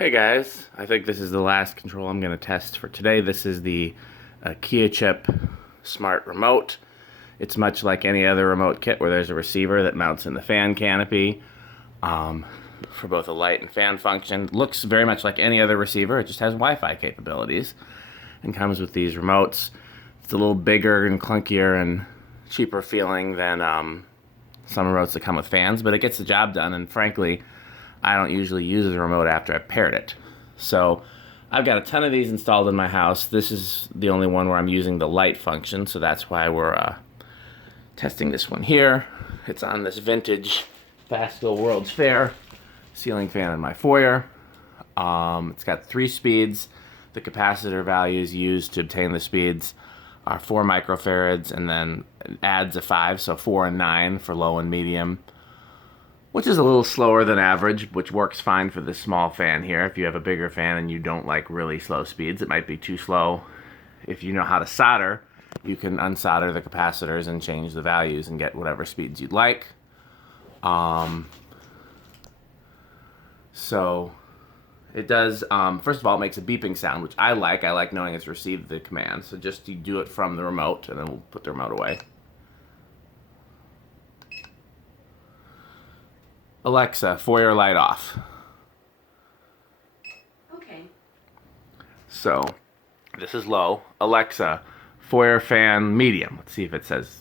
Hey guys, I think this is the last control I'm going to test for today. This is the QIACHIP smart remote. It's much like any other remote kit where there's a receiver that mounts in the fan canopy for both a light and fan function. Looks very much like any other receiver. It just has Wi-Fi capabilities and comes with these remotes. It's a little bigger and clunkier and cheaper feeling than some remotes that come with fans, but it gets the job done, and frankly, I don't usually use the remote after I've paired it. So I've got a ton of these installed in my house. This is the only one where I'm using the light function, so that's why we're testing this one here. It's on this vintage Fastco World's Fair ceiling fan in my foyer. It's got 3 speeds. The capacitor values used to obtain the speeds are 4 microfarads, and then adds a 5, so 4 and 9 for low and medium, which is a little slower than average, which works fine for this small fan here. If you have a bigger fan and you don't like really slow speeds, it might be too slow. If you know how to solder, you can unsolder the capacitors and change the values and get whatever speeds you'd like. So it does, first of all, it makes a beeping sound, which I like. I like knowing it's received the command. So just you do it from the remote, and then we'll put the remote away. Alexa, foyer light off. Okay. So, this is low. Alexa, foyer fan medium. Let's see if it says.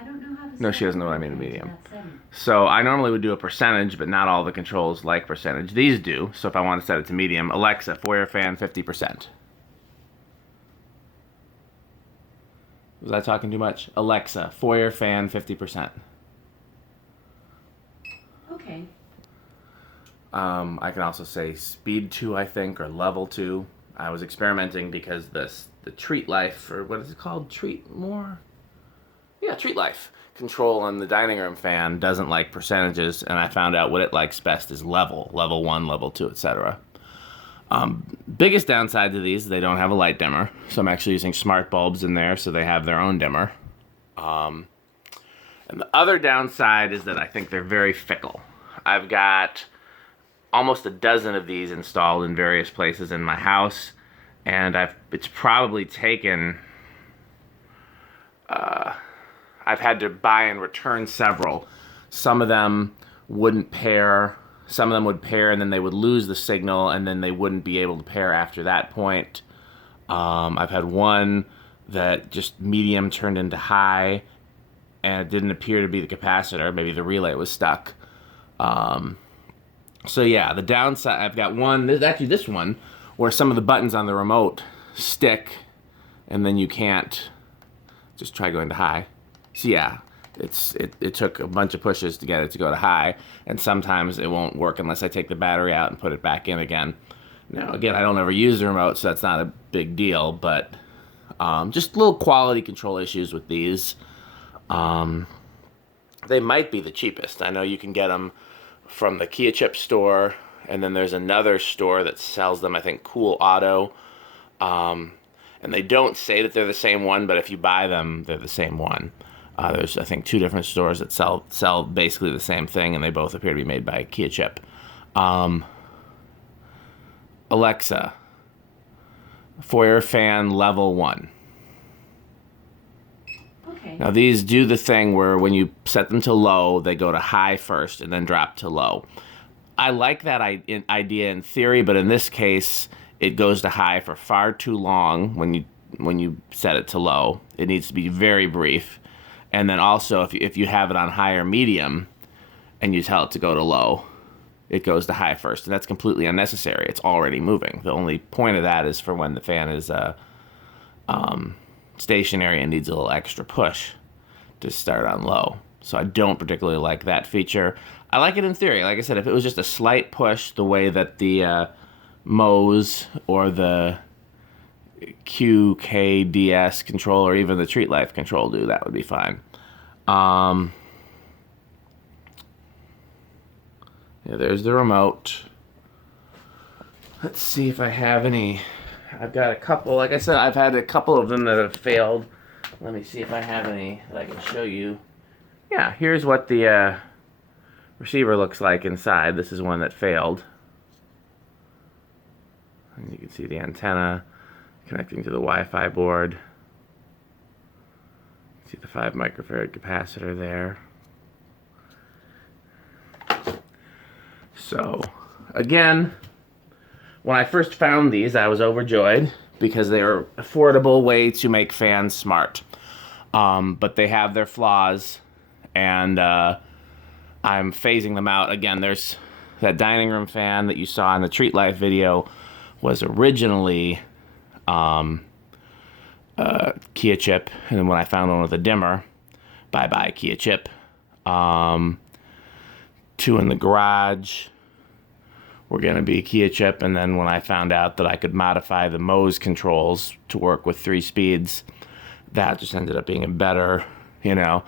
I don't know how to. No, she doesn't know what I mean in medium. So I normally would do a percentage, but not all the controls like percentage. These do. So if I want to set it to medium, Alexa, foyer fan 50%. Was I talking too much? Alexa, foyer fan 50%. Okay. I can also say speed 2, I think, or level 2. I was experimenting because the Treat Life, or what is it called? Treat More? Yeah, Treat Life control on the dining room fan doesn't like percentages, and I found out what it likes best is level 1, level 2, etc. Biggest downside to these is they don't have a light dimmer, so I'm actually using smart bulbs in there, so they have their own dimmer. And the other downside is that I think they're very fickle. I've got almost a dozen of these installed in various places in my house, and it's probably taken, I've had to buy and return several. Some of them wouldn't pair, some of them would pair and then they would lose the signal, and then they wouldn't be able to pair after that point. I've had one that just medium turned into high, and it didn't appear to be the capacitor. Maybe the relay was stuck. So yeah, the downside, I've got one, there's actually this one, where some of the buttons on the remote stick, and then you can't, just try going to high. So yeah, it took a bunch of pushes to get it to go to high, and sometimes it won't work unless I take the battery out and put it back in again. Now again, I don't ever use the remote, so that's not a big deal, but just little quality control issues with these. They might be the cheapest. I know you can get them from the QIACHIP store, and then there's another store that sells them, I think Cool Auto. And they don't say that they're the same one, but if you buy them, they're the same one. There's, I think, 2 different stores that sell basically the same thing, and they both appear to be made by QIACHIP. Alexa, foyer fan level 1. Okay. Now these do the thing where when you set them to low, they go to high first and then drop to low. I like that idea in theory, but in this case, it goes to high for far too long when you set it to low. It needs to be very brief. And then also, if you have it on high or medium and you tell it to go to low, it goes to high first, and that's completely unnecessary. It's already moving. The only point of that is for when the fan is stationary and needs a little extra push to start on low. So I don't particularly like that feature. I like it in theory. Like I said, if it was just a slight push the way that the Mo's or the QKDS control or even the Treat Life control do, that would be fine. Yeah, there's the remote. Let's see if I have any. I've got a couple. Like I said, I've had a couple of them that have failed. Let me see if I have any that I can show you. Yeah, here's what the receiver looks like inside. This is one that failed. And you can see the antenna connecting to the Wi-Fi board. See the 5 microfarad capacitor there. So, again, when I first found these, I was overjoyed because they were an affordable way to make fans smart. But they have their flaws, and I'm phasing them out. Again, there's that dining room fan that you saw in the Treat Life video was originally QIACHIP, and then when I found one with a dimmer, bye-bye QIACHIP. 2 in the garage were going to be QIACHIP, and then when I found out that I could modify the Mose controls to work with 3 speeds, that just ended up being a better, you know.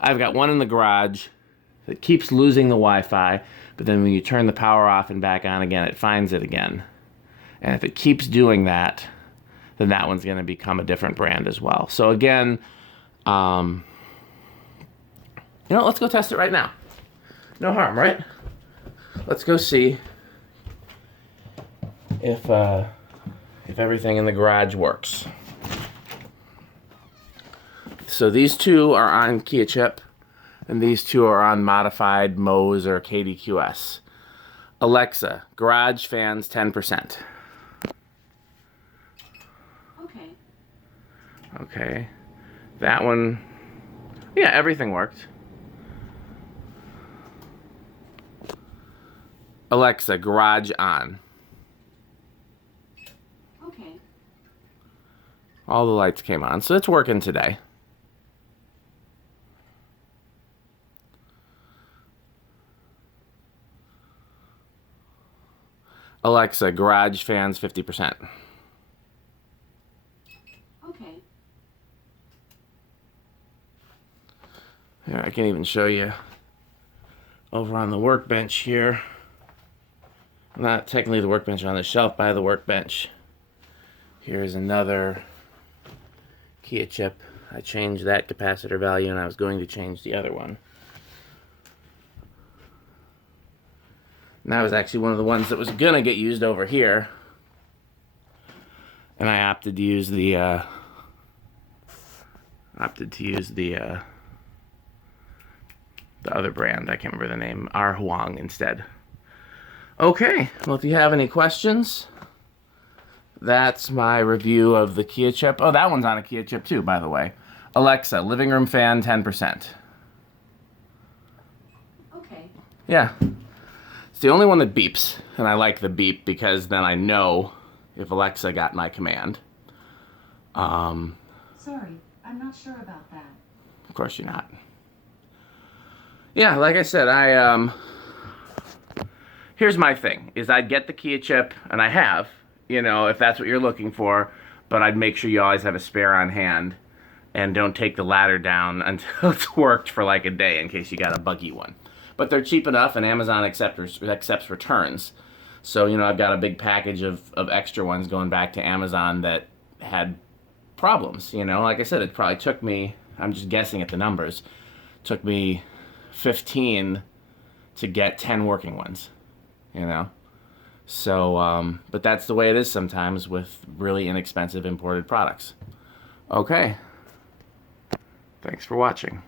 I've got one in the garage that keeps losing the Wi-Fi, but then when you turn the power off and back on again, it finds it again. And if it keeps doing that, then that one's going to become a different brand as well. So again, you know, let's go test it right now. No harm, right? Let's go see if everything in the garage works. So these 2 are on QIACHIP, and these 2 are on modified Mose or KDQS. Alexa, garage fans 10%. Okay, that one, yeah, everything worked. Alexa, garage on. Okay. All the lights came on, so it's working today. Alexa, garage fans 50%. Here, I can even show you over on the workbench here. Not technically the workbench, on the shelf by the workbench. Here's another QIACHIP. I changed that capacitor value and I was going to change the other one. And that was actually one of the ones that was gonna get used over here. And I opted to use the other brand. I can't remember the name. Huang instead. Okay, well, if you have any questions, that's my review of the QIACHIP. Oh, that one's on a QIACHIP too, by the way. Alexa, living room fan 10%. Okay. Yeah. It's the only one that beeps, and I like the beep because then I know if Alexa got my command. Sorry, I'm not sure about that. Of course you're not. Yeah, like I said, here's my thing, is I'd get the QIACHIP, and I have, you know, if that's what you're looking for, but I'd make sure you always have a spare on hand, and don't take the ladder down until it's worked for like a day in case you got a buggy one. But they're cheap enough, and Amazon accepts returns. So, you know, I've got a big package of extra ones going back to Amazon that had problems, you know. Like I said, it probably took me, I'm just guessing at the numbers, took me 15 to get 10 working ones, you know. So, but that's the way it is sometimes with really inexpensive imported products. Okay. Thanks for watching.